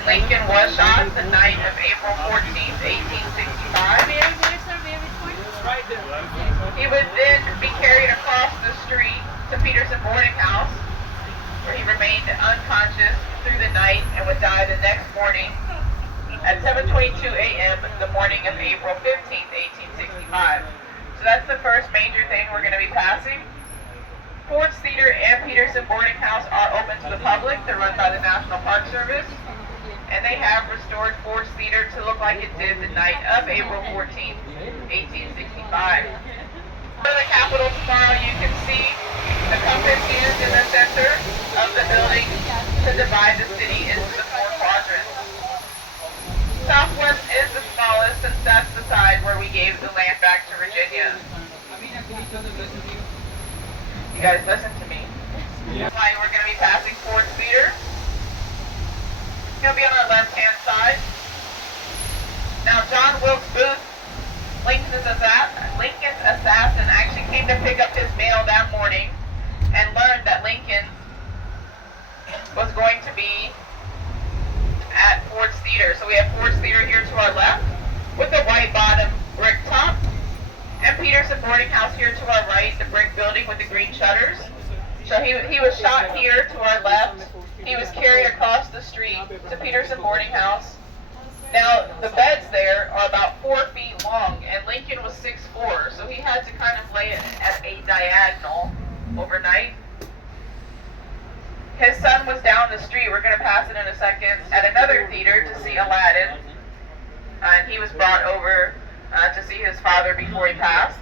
Lincoln was shot the night of April 14th, 1865. He would then be carried across the street to Peterson boarding house, where he remained unconscious through the night and would die the next morning at 7:22 a.m. the morning of April 15th, 1865. So that's the first major thing we're going to be passing. Ford's Theater and Peterson boarding house are open to the public. They're run by the National Park Service, and they have restored Ford's Theater to look like it did the night of April 14th, 1865. For the Capitol tomorrow, you can see the compass used in the center of the building to divide the city into the four quadrants. Southwest is the smallest, since that's the side where we gave the land back to Virginia. You guys listen to me. We're going to be passing Ford's Theater. It's going to be on our left-hand side. Now, John Wilkes Booth, Lincoln's assassin, actually came to pick up his mail that morning and learned that Lincoln was going to be at Ford's Theater. So we have Ford's Theater here to our left with the white bottom brick top, and Peterson boarding house here to our right, the brick building with the green shutters. So he was shot here to our left. He was carried across the street to Peterson boarding house. Now, the beds there are about 4 feet long, and Lincoln was 6'4", so he had to kind of lay it at a diagonal overnight. His son was down the street, we're going to pass it in a second, at another theater to see Aladdin, and he was brought over to see his father before he passed.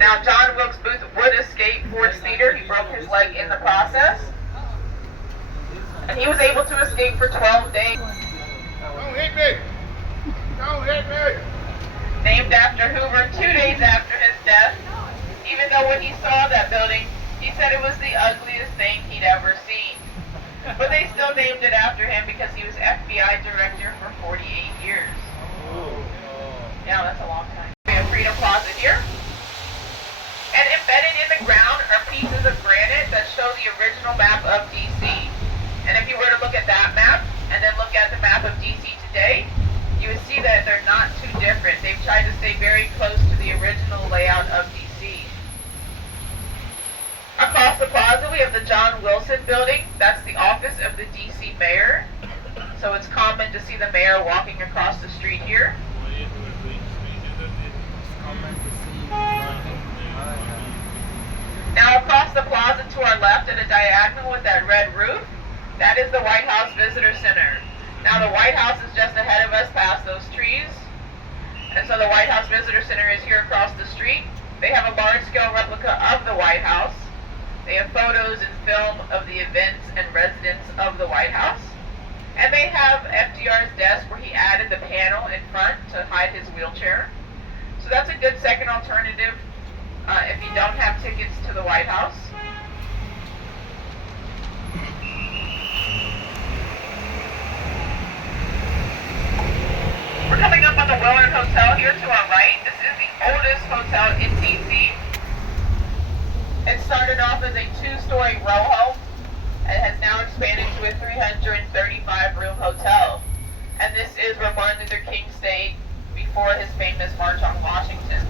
Now, John Wilkes Booth would escape Ford's Theater. He broke his leg in the process, and he was able to escape for 12 days. Don't hit me! Don't hit me! Named after Hoover 2 days after his death, even though when he saw that building, he said it was the ugliest thing he'd ever seen. But they still named it after him because he was FBI director for 48 years. Yeah, that's a long time. We have Freedom Plaza here. And embedded in the ground are pieces of granite that show the original map of DC. And if you were to look at that map, and then look at the map of DC today, you would see that they're not too different. They've tried to stay very close to the original layout of DC. Across the plaza, we have the John Wilson building. That's the office of the DC mayor. So it's common to see the mayor walking across the street here. Now across the plaza to our left at a diagonal with that red roof, that is the White House Visitor Center. Now the White House is just ahead of us past those trees. And so the White House Visitor Center is here across the street. They have a large-scale replica of the White House. They have photos and film of the events and residents of the White House. And they have FDR's desk where he added the panel in front to hide his wheelchair. So that's a good second alternative if you don't have tickets to the White House. We're coming up on the Willard Hotel here to our right. This is the oldest hotel in DC. It started off as a 2-story row home and has now expanded to a 335-room hotel. And this is where Martin Luther King stayed before his famous March on Washington.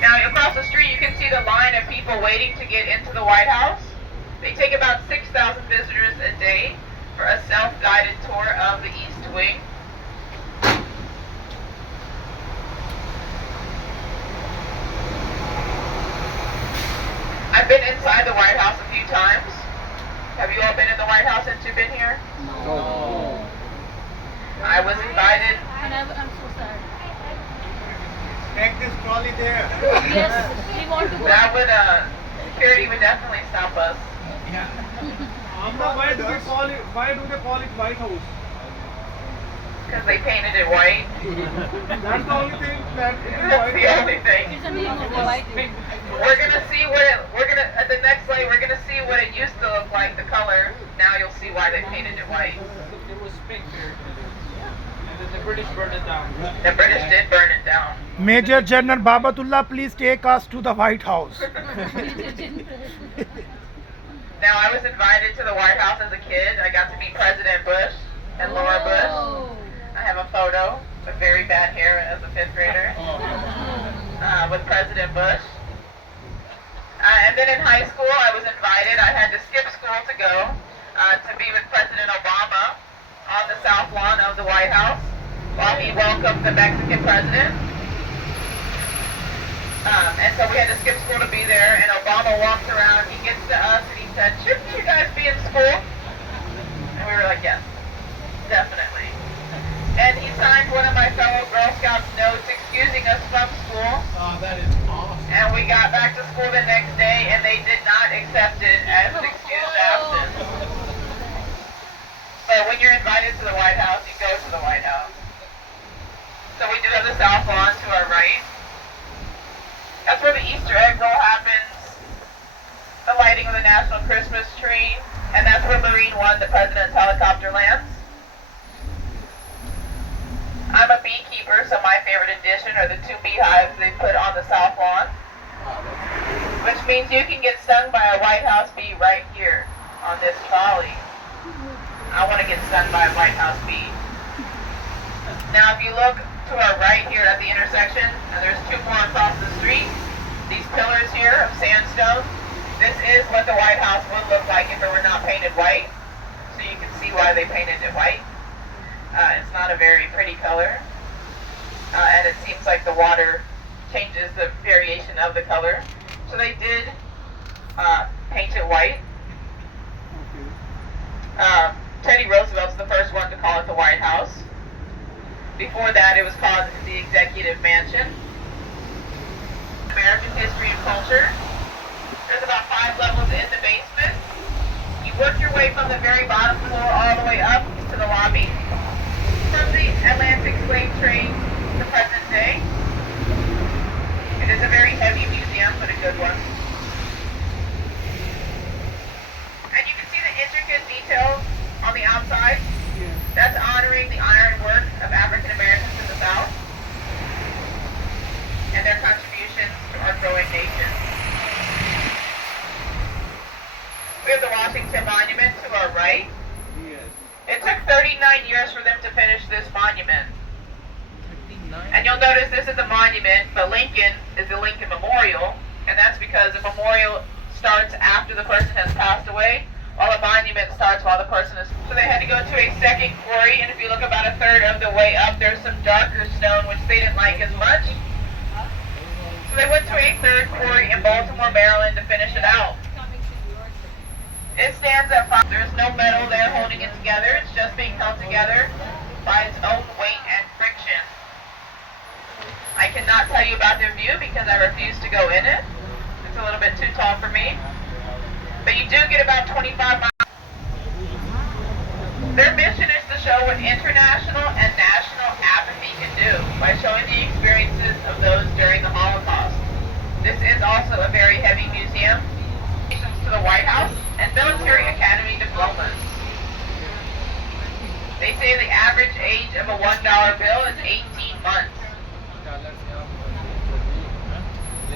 Now across the street you can see the line of people waiting to get into the White House. They take about 6,000 visitors a day for a self-guided tour of the East Wing. I've been inside the White House a few times. Have you all been in the White House since you've been here? No. I was invited. And I'm so sad. Take this trolley there. Yes, we want to go. That would, security would definitely stop us. Amma, why do they call it White House? Because they painted it white. That's the only thing that it is That's the white. only thing. It's a name of the white thing. We're gonna see at the next slide, we're gonna see what it used to look like, the color. Now you'll see why they painted it white. It was pink. And then the British burned it down. The British did burn it down. Major General Babatullah, please take us to the White House. Now, I was invited to the White House as a kid. I got to meet President Bush and Laura Bush. I have a photo with very bad hair as a 5th grader with President Bush. And then in high school, I was invited. I had to skip school to go to be with President Obama on the south lawn of the White House while he welcomed the Mexican president. And so we had to skip school to be there, and Obama walked around. He gets to us and he said, "Shouldn't you guys be in school?" And we were like, "Yes, definitely." And he signed one of my fellow Girl Scouts notes excusing us from school. Oh, that is awesome. And we got back to school the next day, and they did not accept it as an excused absence. But when you're invited to the White House, you go to the White House. So we do have the South Lawn to our right. That's where the Easter egg roll happens, the lighting of the National Christmas tree, and that's where Marine One, the president's helicopter, lands. I'm a beekeeper, so my favorite addition are the 2 beehives they put on the South Lawn, which means you can get stung by a White House bee right here on this trolley. I want to get stung by a White House bee. Now, if you look to our right here at the intersection, and there's 2 more across the street, these pillars here of sandstone, this is what the White House would look like if it were not painted white. So you can see why they painted it white. It's not a very pretty color, and it seems like the water changes the variation of the color. So they did paint it white. Teddy Roosevelt's the first one to call it the White House. Before that, it was called the Executive Mansion. American history and culture. There's about 5 levels in the basement. You work your way from the very bottom floor all the way up to the lobby. From the Atlantic slave trade to present day. It is a very heavy museum, but a good one. And you can see the intricate details on the outside. That's honoring the ironwork of African Americans in the South and their contributions to our growing nation. We have the Washington Monument to our right. It took 39 years for them to finish this monument. And you'll notice this is a monument, but Lincoln is the Lincoln Memorial, and that's because the memorial starts after the person has passed away, while the monument starts while the person is... So they had to go to a second quarry, and if you look about a third of the way up, there's some darker stone, which they didn't like as much. So they went to a third quarry in Baltimore, Maryland to finish it out. It stands at 5. There's no metal there holding it together. It's just being held together by its own weight and friction. I cannot tell you about their view because I refuse to go in it. It's a little bit too tall for me. But you do get about 25 miles. Their mission is to show what international and national apathy can do by showing the experiences of those during the Holocaust. This is also a very heavy museum. To the White House and military academy diplomas. They say the average age of a $1 bill is 18 months.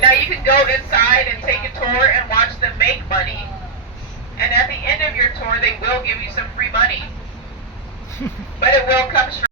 Now you can go inside and take a tour and watch them make money. And at the end of your tour, they will give you some free money. But it will come straight